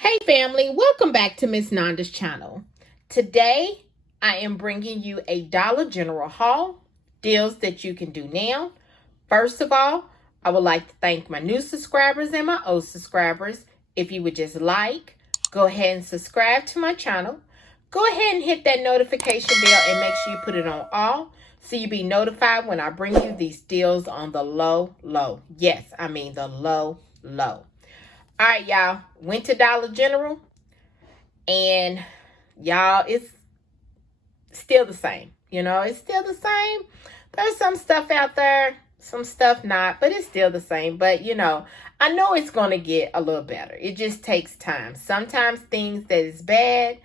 Hey family, welcome back to Miss Nanda's channel. Today, I am bringing you a Dollar General haul, deals that you can do now. First of all, I would like to thank my new subscribers and my old subscribers. If you would just go ahead and subscribe to my channel. Go ahead and hit that notification bell and make sure you put it on all so you'll be notified when I bring you these deals on the low. Yes, I mean the low. All right, y'all, went to Dollar General, and y'all, it's still the same. It's still the same. There's some stuff out there, some stuff not, but it's still the same. But, I know it's going to get a little better. It just takes time. Sometimes things that is bad,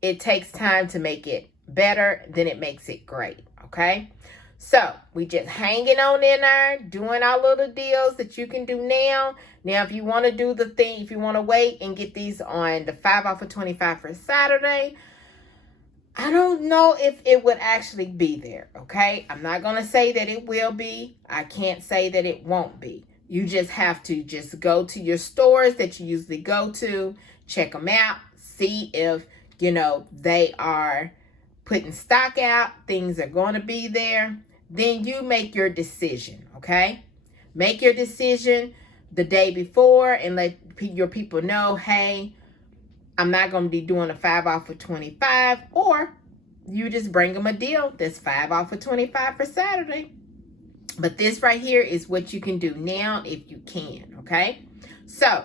it takes time to make it better, then it makes it great, okay? So, we just hanging on in there, doing our little deals that you can do now. Now, if you want to do the thing, if you want to wait and get these on the 5 off of 25 for Saturday, I don't know if it would actually be there, okay? I'm not going to say that it will be. I can't say that it won't be. You just have to just go to your stores that you usually go to, check them out, see if, they are putting stock out, things are going to be there. Then you make your decision, okay? Make your decision the day before and let your people know, hey, I'm not going to be doing a 5 off for 25, or you just bring them a deal that's 5 off for 25 for Saturday. But this right here is what you can do now if you can, okay? So,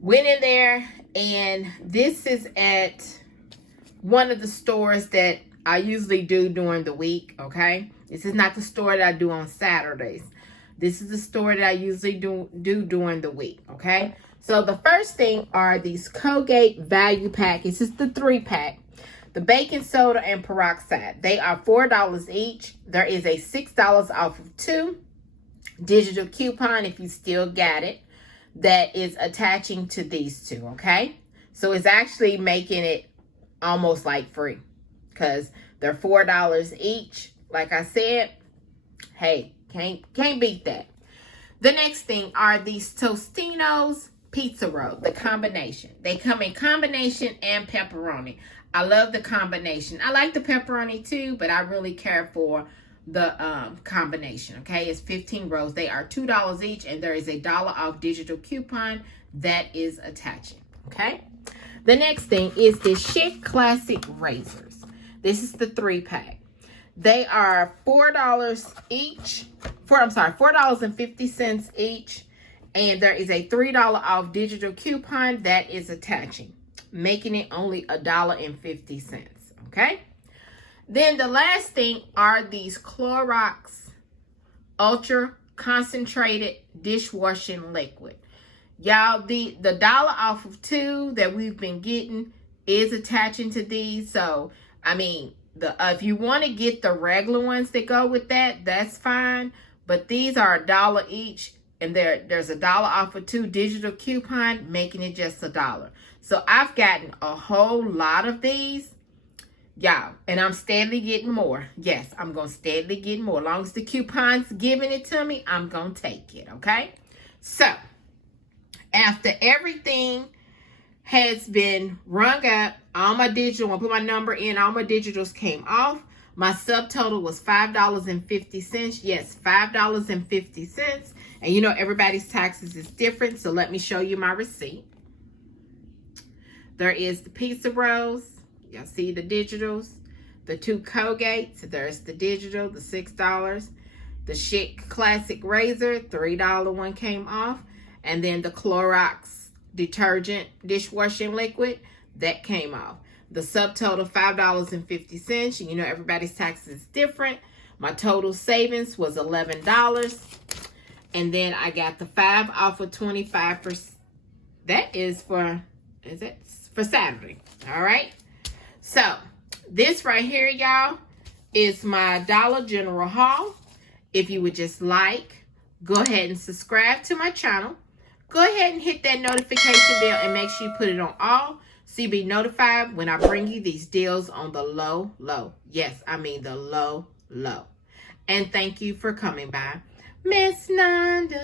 went in there, and this is at one of the stores that I usually do during the week, okay? This is not the store that I do on Saturdays. This is the store that I usually do during the week, okay? So the first thing are these Colgate value pack. This is the 3-pack. The baking soda and peroxide. They are $4 each. There is a $6 off of 2 digital coupon if you still got it that is attaching to these two, okay? So it's actually making it almost like free because they're $4 each. Like I said, hey, can't beat that. The next thing are these Tostinos pizza roll, the combination. They come in combination and pepperoni. I love the combination. I like the pepperoni too, but I really care for the combination, okay? It's 15 rolls. They are $2 each, and there is a $1 off digital coupon that is attaching, okay? The next thing is the Chic Classic Razors. This is the 3-pack. They are $4 each. $4.50 each. And there is a $3 off digital coupon that is attaching, making it only $1.50. Okay? Then the last thing are these Clorox Ultra Concentrated Dishwashing Liquid. Y'all, the $1 off of 2 that we've been getting is attaching to these. So, I mean, if you want to get the regular ones that go with that, that's fine. But these are $1 each, and there's a $1 off of 2 digital coupon, making it just $1. So I've gotten a whole lot of these, y'all, and I'm steadily getting more. Yes, I'm going to steadily get more. As long as the coupon's giving it to me, I'm going to take it, okay? So, after everything has been rung up, all my digital, when I put my number in, all my digitals came off. My subtotal was $5.50. Yes, $5.50. And everybody's taxes is different, so let me show you my receipt. There is the pizza rolls. Y'all see the digitals. The 2 Colgates. There's the digital, the $6. The Chic Classic Razor, $3 one came off. And then the Clorox detergent dishwashing liquid, that came off. The subtotal, $5.50. Everybody's taxes is different. My total savings was $11. And then I got the 5 off of 25 for, that is for Saturday. All right. So this right here, y'all, is my Dollar General haul. If you would just go ahead and subscribe to my channel. Go ahead and hit that notification bell and make sure you put it on all so you'll be notified when I bring you these deals on the low. Yes, I mean the low. And thank you for coming by. Miss Nanda.